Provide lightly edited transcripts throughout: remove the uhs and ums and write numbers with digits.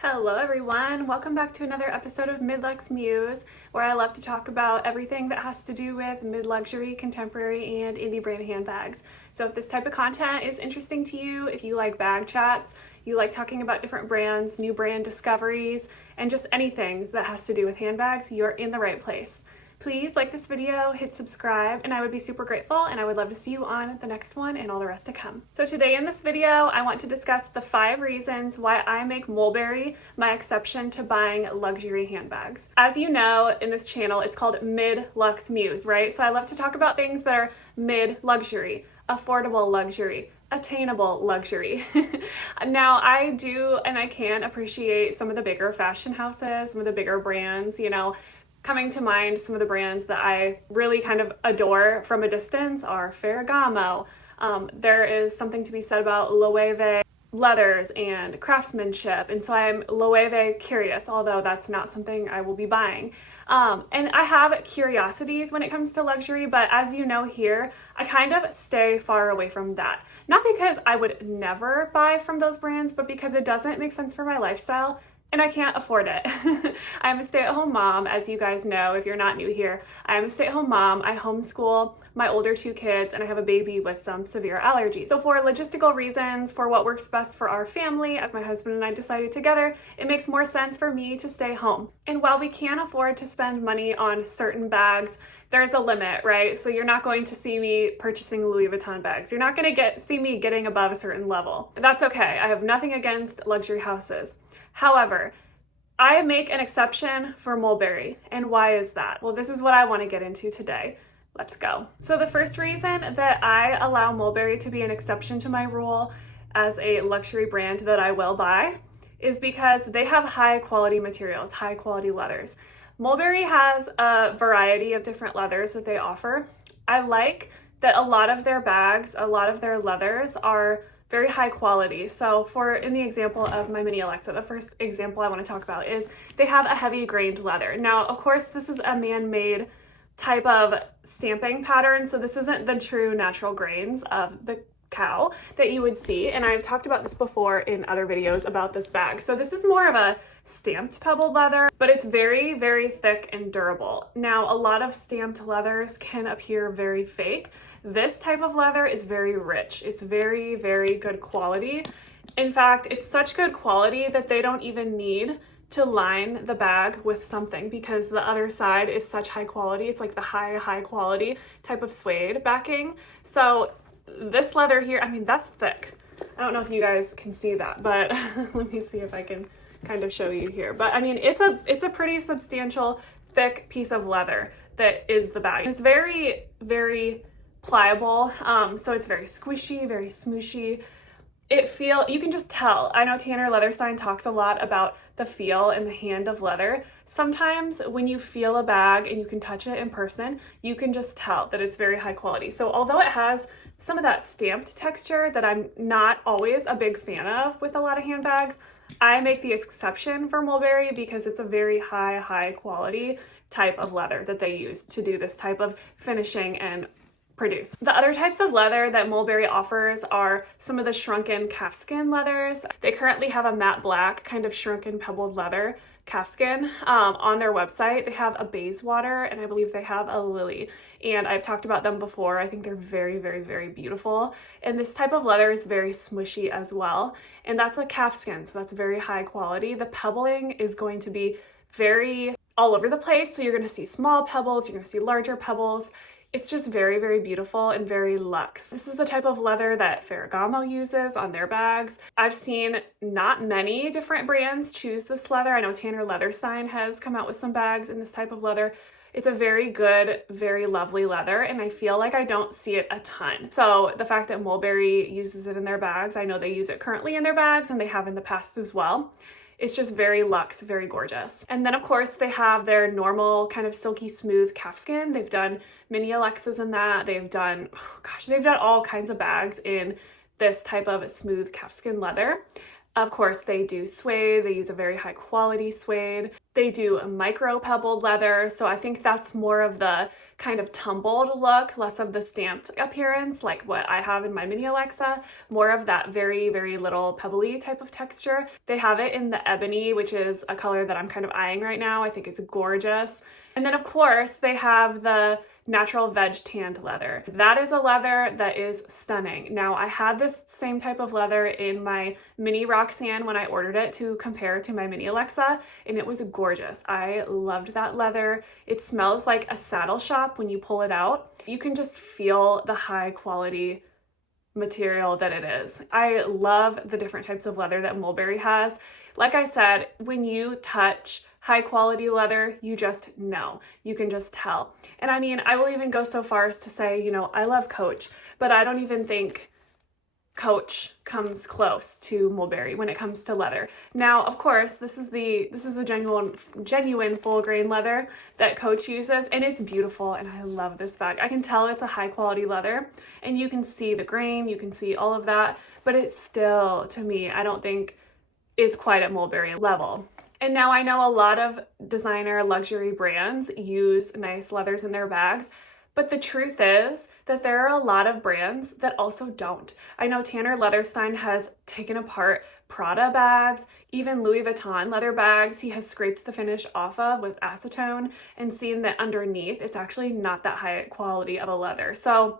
Hello everyone, welcome back to another episode of Midluxemuse, where I love to talk about everything that has to do with mid-luxury, contemporary, and indie brand handbags. So if this type of content is interesting to you, if you like bag chats, you like talking about different brands, new brand discoveries, and just anything that has to do with handbags, you're in the right place. Please like this video, hit subscribe, and I would be super grateful, and I would love to see you on the next one and all the rest to come. So today in this video, I want to discuss the 5 reasons why I make Mulberry my exception to buying luxury handbags. As you know, in this channel, it's called Midluxemuse, right? So I love to talk about things that are mid-luxury, affordable luxury, attainable luxury. Now I do and I can appreciate some of the bigger fashion houses, some of the bigger brands, coming to mind, some of the brands that I really kind of adore from a distance are Ferragamo. There is something to be said about Loewe leathers and craftsmanship, and so I'm Loewe curious, although that's not something I will be buying. And I have curiosities when it comes to luxury, but as you know here, I kind of stay far away from that. Not because I would never buy from those brands, but because it doesn't make sense for my lifestyle. And I can't afford it. I'm a stay-at-home mom, as you guys know, if you're not new here. I'm a stay-at-home mom. I homeschool my older 2 kids, and I have a baby with some severe allergies. So for logistical reasons, for what works best for our family, as my husband and I decided together, it makes more sense for me to stay home. And while we can afford to spend money on certain bags, there's a limit, right? So you're not going to see me purchasing Louis Vuitton bags. You're not going to see me getting above a certain level. That's okay. I have nothing against luxury houses. However, I make an exception for Mulberry. And why is that? Well, this is what I want to get into today. Let's go. So the first reason that I allow Mulberry to be an exception to my rule as a luxury brand that I will buy is because they have high quality materials, high quality leathers. Mulberry has a variety of different leathers that they offer. I like that a lot of their bags, a lot of their leathers are very high quality. So in the example of my mini Alexa, the first example I want to talk about is they have a heavy grained leather. Now, of course, this is a man-made type of stamping pattern, so this isn't the true natural grains of the cow that you would see. And I've talked about this before in other videos about this bag. So this is more of a stamped pebbled leather, but it's very, very thick and durable. Now, a lot of stamped leathers can appear very fake. This type of leather is very rich. It's very, very good quality. In fact, it's such good quality that they don't even need to line the bag with something because the other side is such high quality. It's like the high quality type of suede backing. So this leather here, I mean, that's thick. I don't know if you guys can see that, but let me see if I can kind of show you here. But I mean, it's a pretty substantial, thick piece of leather that is the bag. It's very, very pliable, so it's very squishy, very smooshy. You can just tell. I know Tanner Leatherstein talks a lot about the feel and the hand of leather. Sometimes when you feel a bag and you can touch it in person, you can just tell that it's very high quality. So although it has some of that stamped texture that I'm not always a big fan of with a lot of handbags, I make the exception for Mulberry because it's a very high quality type of leather that they use to do this type of finishing and produce. The other types of leather that Mulberry offers are some of the shrunken calfskin leathers. They currently have a matte black kind of shrunken pebbled leather calfskin on their website. They have a Bayswater and I believe they have a Lily, and I've talked about them before. I think they're very, very, very beautiful, and this type of leather is very smushy as well, and that's a calfskin, so that's very high quality. The pebbling is going to be very all over the place, so you're going to see small pebbles, you're going to see larger pebbles. It's just very, very beautiful and very luxe. This is the type of leather that Ferragamo uses on their bags. I've seen not many different brands choose this leather. I know Tanner Leatherstein has come out with some bags in this type of leather. It's a very good, very lovely leather, and I feel like I don't see it a ton. So the fact that Mulberry uses it in their bags, I know they use it currently in their bags and they have in the past as well. It's just very luxe, very gorgeous. And then of course they have their normal kind of silky smooth calfskin. They've done mini Alexas in that. They've done all kinds of bags in this type of smooth calfskin leather. Of course they do suede. They use a very high quality suede. They do a micro pebbled leather, so I think that's more of the kind of tumbled look, less of the stamped appearance like what I have in my mini Alexa, more of that very, very little pebbly type of texture. They have it in the ebony, which is a color that I'm kind of eyeing right now. I think it's gorgeous. And then of course they have the natural veg tanned leather. That is a leather that is stunning. Now I had this same type of leather in my mini Roxanne when I ordered it to compare to my mini Alexa, and it was gorgeous. I loved that leather. It smells like a saddle shop when you pull it out. You can just feel the high quality material that it is. I love the different types of leather that Mulberry has. Like I said, when you touch high quality leather, you just know. You can just tell. And I mean, I will even go so far as to say, you know, I love Coach, but I don't even think Coach comes close to Mulberry when it comes to leather. Now, of course, this is a genuine full grain leather that Coach uses, and it's beautiful, and I love this bag. I can tell it's a high quality leather, and you can see the grain, you can see all of that, but it's still, to me, I don't think is quite at Mulberry level. And now I know a lot of designer luxury brands use nice leathers in their bags, but the truth is that there are a lot of brands that also don't. I know Tanner Leatherstein has taken apart Prada bags, even Louis Vuitton leather bags he has scraped the finish off of with acetone and seen that underneath it's actually not that high quality of a leather. So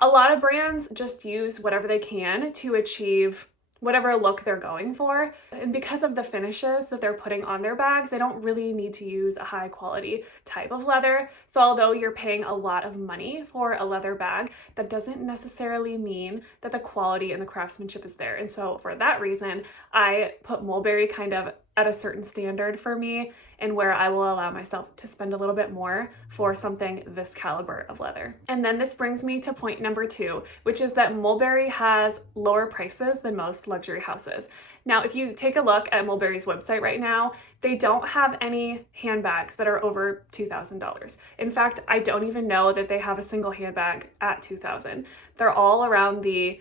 a lot of brands just use whatever they can to achieve whatever look they're going for. And because of the finishes that they're putting on their bags, they don't really need to use a high quality type of leather. So although you're paying a lot of money for a leather bag, that doesn't necessarily mean that the quality and the craftsmanship is there. And so for that reason, I put Mulberry kind of at a certain standard for me, and where I will allow myself to spend a little bit more for something this caliber of leather. And then this brings me to point number 2, which is that Mulberry has lower prices than most luxury houses. Now, if you take a look at Mulberry's website right now, they don't have any handbags that are over $2,000. In fact, I don't even know that they have a single handbag at $2,000. They're all around the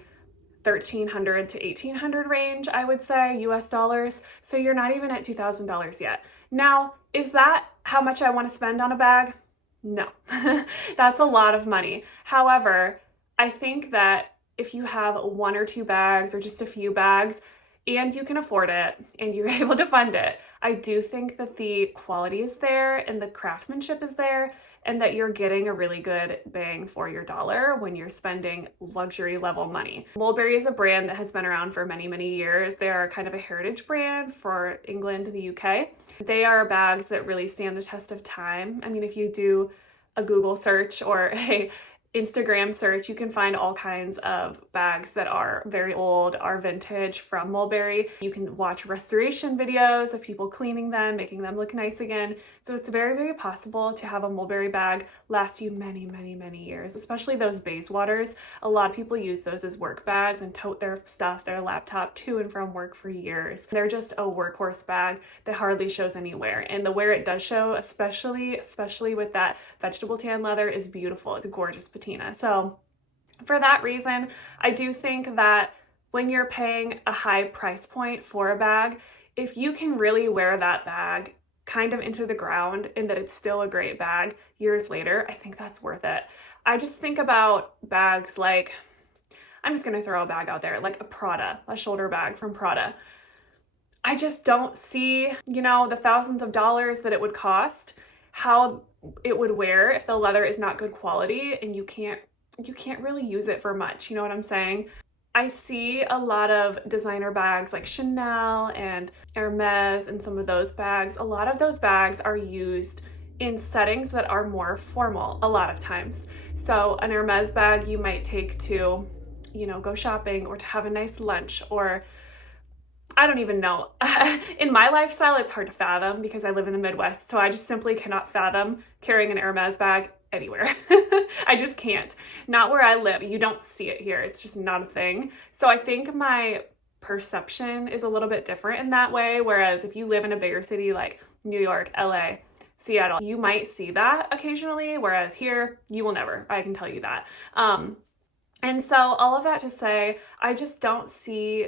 $1,300 to $1,800 range, I would say, US dollars. So you're not even at $2,000 yet. Now, is that how much I want to spend on a bag? No, that's a lot of money. However, I think that if you have 1 or 2 bags or just a few bags and you can afford it and you're able to fund it, I do think that the quality is there and the craftsmanship is there, and that you're getting a really good bang for your dollar when you're spending luxury level money. Mulberry is a brand that has been around for many, many years. They are kind of a heritage brand for England and the UK. They are bags that really stand the test of time. I mean, if you do a Google search or a Instagram search, you can find all kinds of bags that are very old, are vintage from Mulberry. You can watch restoration videos of people cleaning them, making them look nice again. So it's very, very possible to have a Mulberry bag last you many, many, many years, especially those Bayswaters. A lot of people use those as work bags and tote their stuff, their laptop to and from work for years. They're just a workhorse bag that hardly shows any wear. And the wear it does show, especially with that vegetable tan leather, is beautiful. It's a gorgeous patina. So for that reason, I do think that when you're paying a high price point for a bag, if you can really wear that bag kind of into the ground and that it's still a great bag years later, I think that's worth it. I just think about bags like, I'm just going to throw a bag out there, like a Prada, a shoulder bag from Prada. I just don't see, the thousands of dollars that it would cost, how it would wear if the leather is not good quality and you can't really use it for much. You know what I'm saying? I see a lot of designer bags like Chanel and Hermes and some of those bags. A lot of those bags are used in settings that are more formal a lot of times. So an Hermes bag you might take to, go shopping or to have a nice lunch, or I don't even know. In my lifestyle, it's hard to fathom because I live in the Midwest, so I just simply cannot fathom carrying an Hermes bag anywhere. I just can't. Not where I live. You don't see it here. It's just not a thing. So I think my perception is a little bit different in that way, whereas if you live in a bigger city like New York, LA, Seattle, you might see that occasionally, whereas here, you will never. I can tell you that. And so all of that to say, I just don't see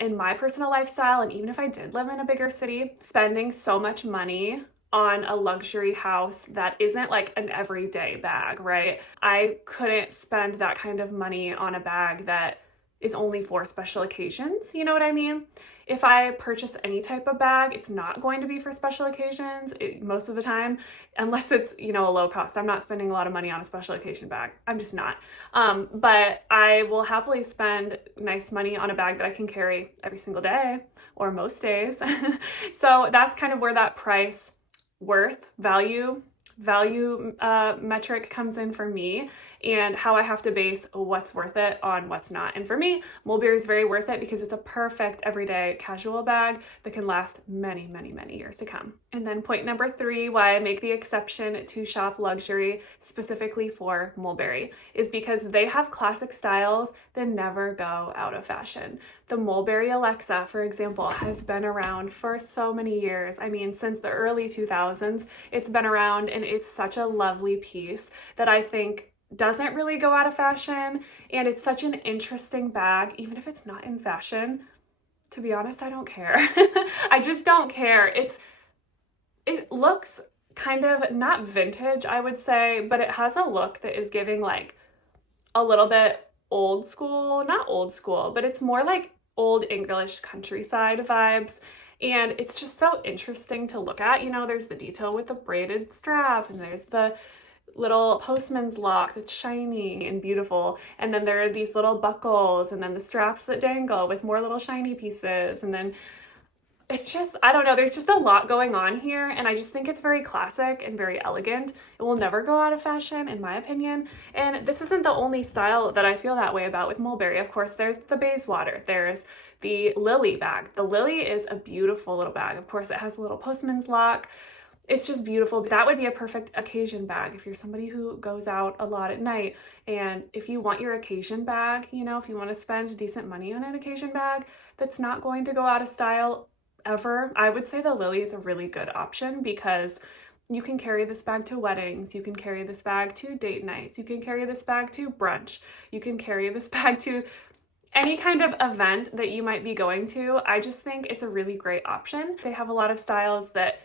in my personal lifestyle, and even if I did live in a bigger city, spending so much money on a luxury house that isn't like an everyday bag, right? I couldn't spend that kind of money on a bag that is only for special occasions, you know what I mean? If I purchase any type of bag, it's not going to be for special occasions most of the time, unless it's, you know, a low cost. I'm not spending a lot of money on a special occasion bag. I'm just not. But I will happily spend nice money on a bag that I can carry every single day or most days. So that's kind of where that price value metric comes in for me, and how I have to base what's worth it on what's not. And for me, Mulberry is very worth it because it's a perfect everyday casual bag that can last many, many, many years to come. And then point number 3, why I make the exception to shop luxury specifically for Mulberry, is because they have classic styles that never go out of fashion. The Mulberry Alexa, for example, has been around for so many years. I mean, since the early 2000s, it's been around, and it's such a lovely piece that I think doesn't really go out of fashion, and it's such an interesting bag. Even if it's not in fashion, to be honest, I don't care. I just don't care. It looks kind of not vintage, I would say, but it has a look that is giving like a little bit old school, not old school, but it's more like old English countryside vibes. And it's just so interesting to look at. You know, there's the detail with the braided strap, and there's the little postman's lock that's shiny and beautiful, and then there are these little buckles, and then the straps that dangle with more little shiny pieces, and then it's just, I don't know, there's just a lot going on here, and I just think it's very classic and very elegant. It will never go out of fashion, in my opinion, and this isn't the only style that I feel that way about with Mulberry. Of course, there's the Bayswater, there's the Lily bag. The Lily is a beautiful little bag. Of course, it has a little postman's lock. It's just beautiful. That would be a perfect occasion bag if you're somebody who goes out a lot at night. And if you want your occasion bag, you know, if you want to spend decent money on an occasion bag that's not going to go out of style ever, I would say the Lily is a really good option, because you can carry this bag to weddings, you can carry this bag to date nights, you can carry this bag to brunch, you can carry this bag to any kind of event that you might be going to. I just think it's a really great option. They have a lot of styles that,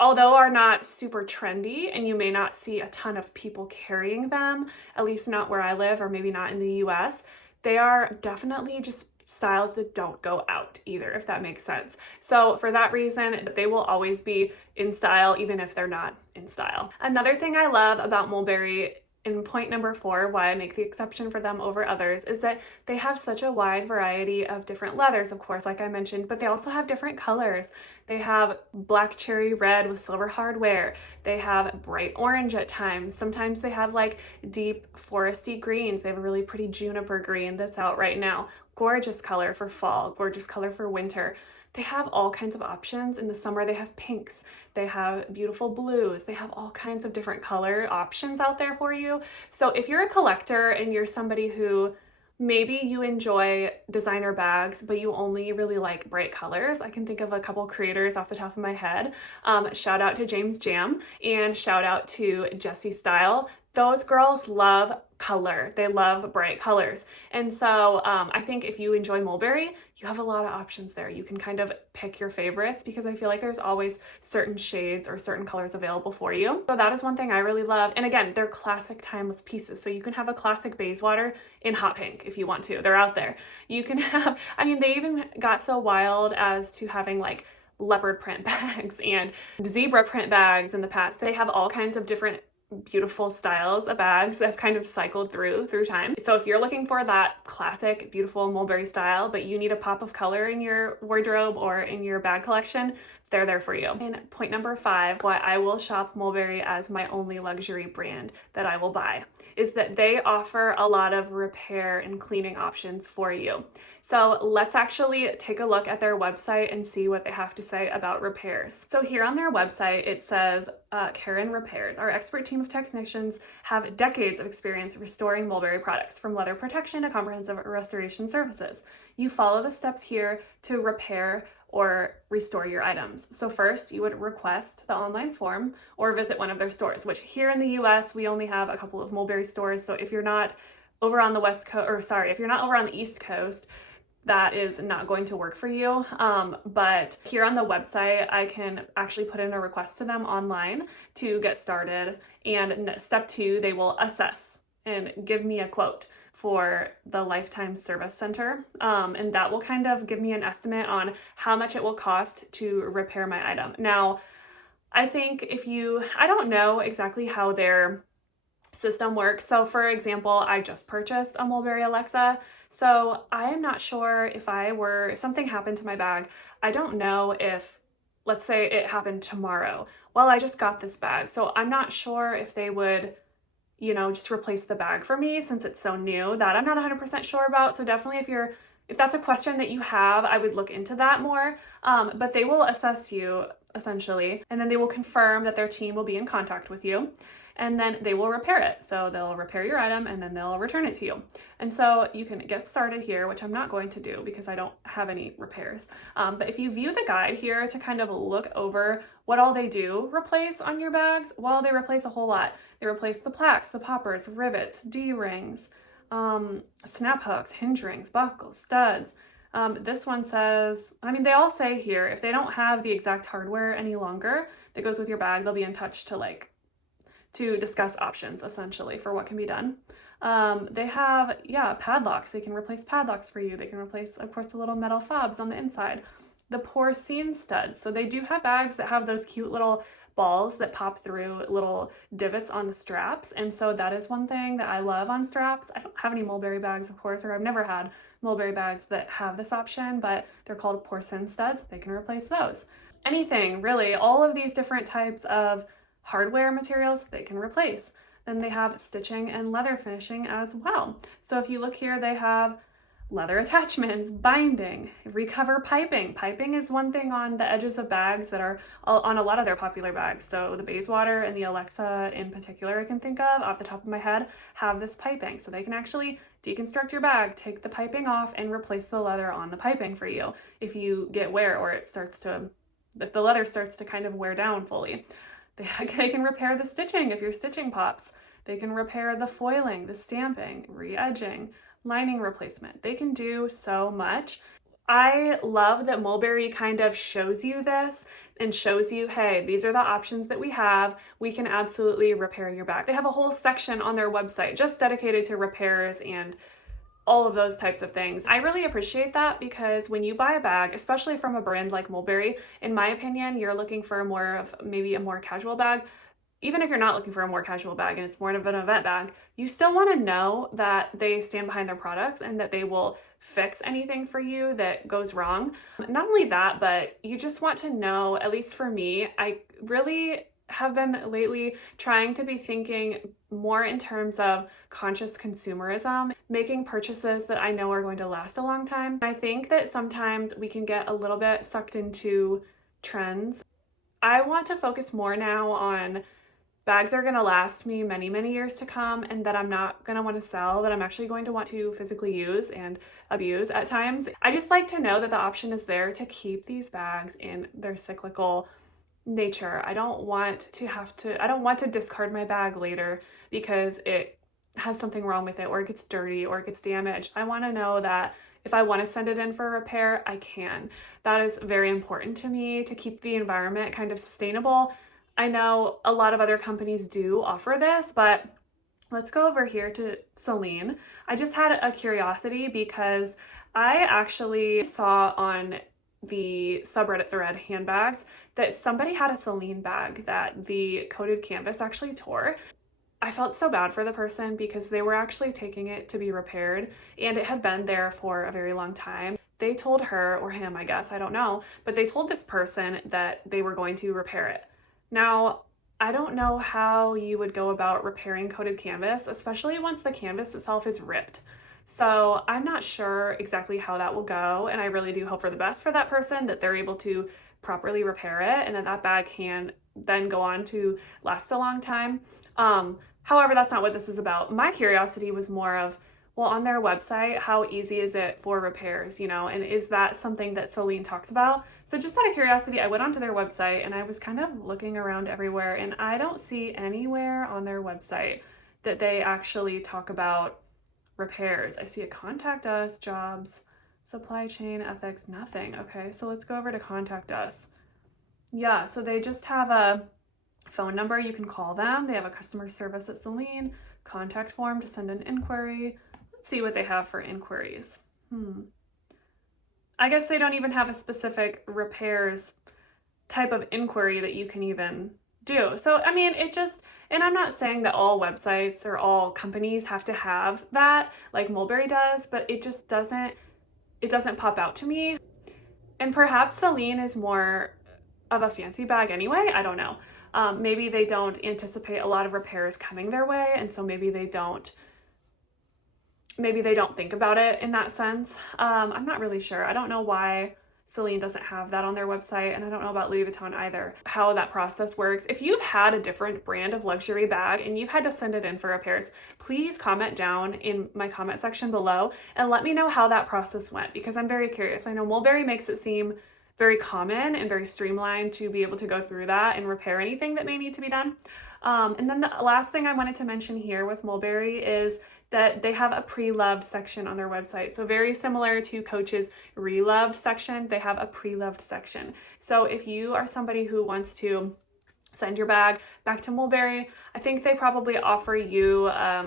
although are not super trendy, and you may not see a ton of people carrying them, at least not where I live, or maybe not in the US, they are definitely just styles that don't go out either, if that makes sense. So for that reason, they will always be in style, even if they're not in style. Another thing I love about Mulberry, in point number 4, why I make the exception for them over others, is that they have such a wide variety of different leathers, of course, like I mentioned, but they also have different colors. They have black cherry red with silver hardware. They have bright orange at times. Sometimes they have like deep foresty greens. They have a really pretty juniper green that's out right now. Gorgeous color for fall, gorgeous color for winter. They have all kinds of options. In the summer, they have pinks, they have beautiful blues, they have all kinds of different color options out there for you. So if you're a collector and you're somebody who maybe you enjoy designer bags, but you only really like bright colors, I can think of a couple creators off the top of my head. Shout out to James Jam, and shout out to Jessie Style. Those girls love color. They love bright colors. And so I think if you enjoy Mulberry, you have a lot of options there. You can kind of pick your favorites, because I feel like there's always certain shades or certain colors available for you. So that is one thing I really love. And again, they're classic timeless pieces. So you can have a classic Bayswater in hot pink if you want to. They're out there. You can have, I mean, they even got so wild as to having like leopard print bags and zebra print bags in the past. They have all kinds of different beautiful styles of bags that have kind of cycled through time. So if you're looking for that classic, beautiful Mulberry style, but you need a pop of color in your wardrobe or in your bag collection, they're there for you. And point number 5, why I will shop Mulberry as my only luxury brand that I will buy, is that they offer a lot of repair and cleaning options for you. So let's actually take a look at their website and see what they have to say about repairs. So here on their website, it says, Karen Repairs. Our expert team of technicians have decades of experience restoring Mulberry products, from leather protection to comprehensive restoration services. You follow the steps here to repair or restore your items. So first, you would request the online form or visit one of their stores, which here in the US, we only have a couple of Mulberry stores. So if you're not over on the West Coast, or sorry, if you're not over on the East Coast, that is not going to work for you. But here on the website, I can actually put in a request to them online to get started. And step 2, they will assess and give me a quote for the Lifetime Service Center. And that will kind of give me an estimate on how much it will cost to repair my item. Now, I think I don't know exactly how their system works. So for example, I just purchased a Mulberry Alexa. So I am not sure if something happened to my bag, I don't know if, let's say it happened tomorrow. Well, I just got this bag. So I'm not sure if they would, just replace the bag for me since it's so new. That I'm not 100% sure about. So definitely if that's a question that you have, I would look into that more. But they will assess you essentially, and then they will confirm that their team will be in contact with you, and then they will repair it. So they'll repair your item and then they'll return it to you. And so you can get started here, which I'm not going to do because I don't have any repairs. But if you view the guide here to kind of look over what all they do replace on your bags, well, they replace a whole lot. They replace the plaques, the poppers, rivets, D-rings, snap hooks, hinge rings, buckles, studs. This one says, they all say here, if they don't have the exact hardware any longer that goes with your bag, they'll be in touch to discuss options essentially for what can be done. They have, padlocks. They can replace padlocks for you. They can replace, of course, the little metal fobs on the inside. The porcine studs. So they do have bags that have those cute little balls that pop through little divots on the straps. And so that is one thing that I love on straps. I don't have any Mulberry bags, of course, or I've never had Mulberry bags that have this option, but they're called porcine studs. They can replace those. Anything, really, all of these different types of hardware materials they can replace. Then they have stitching and leather finishing as well. So if you look here, they have leather attachments, binding, recover piping. Piping is one thing on the edges of bags that are on a lot of their popular bags. So the Bayswater and the Alexa in particular, I can think of off the top of my head, have this piping. So they can actually deconstruct your bag, take the piping off, and replace the leather on the piping for you if you get wear or if the leather starts to kind of wear down fully. They can repair the stitching if your stitching pops. They can repair the foiling, the stamping, re-edging, lining replacement. They can do so much. I love that Mulberry kind of shows you this and shows you, hey, these are the options that we have. We can absolutely repair your bag. They have a whole section on their website just dedicated to repairs and all of those types of things. I really appreciate that because when you buy a bag, especially from a brand like Mulberry, in my opinion, you're looking for maybe a more casual bag. Even if you're not looking for a more casual bag and it's more of an event bag, you still want to know that they stand behind their products and that they will fix anything for you that goes wrong. Not only that, but you just want to know, at least for me, I really have been lately trying to be thinking more in terms of conscious consumerism, making purchases that I know are going to last a long time. I think that sometimes we can get a little bit sucked into trends. I want to focus more now on bags that are going to last me many, many years to come and that I'm not going to want to sell, that I'm actually going to want to physically use and abuse at times. I just like to know that the option is there to keep these bags in their cyclical nature. I don't want to discard my bag later because it has something wrong with it or it gets dirty or it gets damaged. I want to know that if I want to send it in for repair, I can. That is very important to me to keep the environment kind of sustainable. I know a lot of other companies do offer this, but let's go over here to Celine. I just had a curiosity because I actually saw on the subreddit thread handbags that somebody had a Celine bag that the coated canvas actually tore. I felt so bad for the person because they were actually taking it to be repaired and it had been there for a very long time. They told her, or him, I guess, I don't know, but they told this person that they were going to repair it. Now, I don't know how you would go about repairing coated canvas, especially once the canvas itself is ripped. So I'm not sure exactly how that will go, and I really do hope for the best for that person, that they're able to properly repair it and that bag can then go on to last a long time. However, that's not what this is about. My curiosity was more of, well, on their website, how easy is it for repairs, and is that something that Celine talks about? So just out of curiosity, I went onto their website and I was kind of looking around everywhere and I don't see anywhere on their website that they actually talk about repairs. I see a contact us, jobs, Supply chain ethics, nothing. Okay, so let's go over to contact us. Yeah, so they just have a phone number, you can call them. They have a customer service at Celine, contact form to send an inquiry. Let's see what they have for inquiries. I guess they don't even have a specific repairs type of inquiry that you can even do. So, I mean, it just, and I'm not saying that all websites or all companies have to have that like Mulberry does, but it just doesn't, it doesn't pop out to me. And perhaps Celine is more of a fancy bag anyway. I don't know. Maybe they don't anticipate a lot of repairs coming their way, and so maybe they don't think about it in that sense. I'm not really sure. I don't know why Celine doesn't have that on their website, and I don't know about Louis Vuitton either, how that process works. If you've had a different brand of luxury bag and you've had to send it in for repairs, please comment down in my comment section below and let me know how that process went, because I'm very curious. I know Mulberry makes it seem very common and very streamlined to be able to go through that and repair anything that may need to be done. And then the last thing I wanted to mention here with Mulberry is that they have a pre-loved section on their website. So very similar to Coach's Reloved section, they have a pre-loved section. So if you are somebody who wants to send your bag back to Mulberry, I think they probably offer you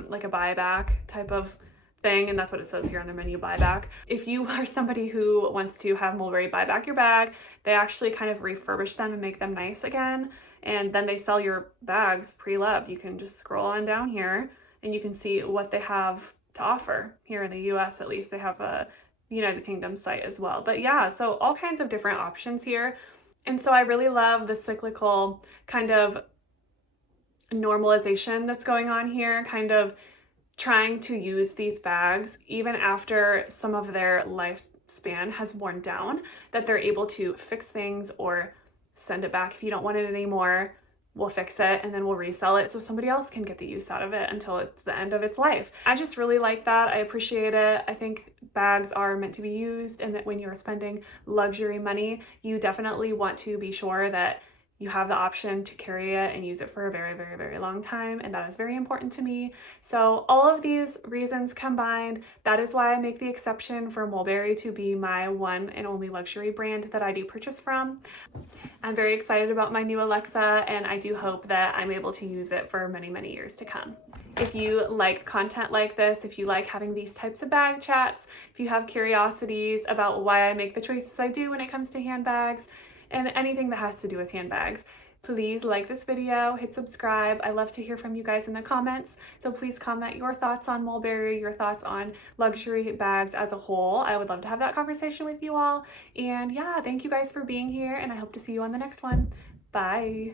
like a buyback type of thing, and that's what it says here on their menu, buyback. If you are somebody who wants to have Mulberry buy back your bag, they actually kind of refurbish them and make them nice again, and then they sell your bags pre-loved. You can just scroll on down here and you can see what they have to offer here in the US. At least they have a United Kingdom site as well. But yeah, so all kinds of different options here. And so I really love the cyclical kind of normalization that's going on here, kind of trying to use these bags even after some of their lifespan has worn down, that they're able to fix things or send it back. If you don't want it anymore, we'll fix it and then we'll resell it so somebody else can get the use out of it until it's the end of its life. I just really like that. I appreciate it. I think bags are meant to be used, and that when you're spending luxury money, you definitely want to be sure that you have the option to carry it and use it for a very, very, very long time. And that is very important to me. So all of these reasons combined, that is why I make the exception for Mulberry to be my one and only luxury brand that I do purchase from. I'm very excited about my new Alexa, and I do hope that I'm able to use it for many, many years to come. If you like content like this, if you like having these types of bag chats, if you have curiosities about why I make the choices I do when it comes to handbags, and anything that has to do with handbags, please like this video, hit subscribe. I love to hear from you guys in the comments. So please comment your thoughts on Mulberry, your thoughts on luxury bags as a whole. I would love to have that conversation with you all. And yeah, thank you guys for being here, and I hope to see you on the next one. Bye.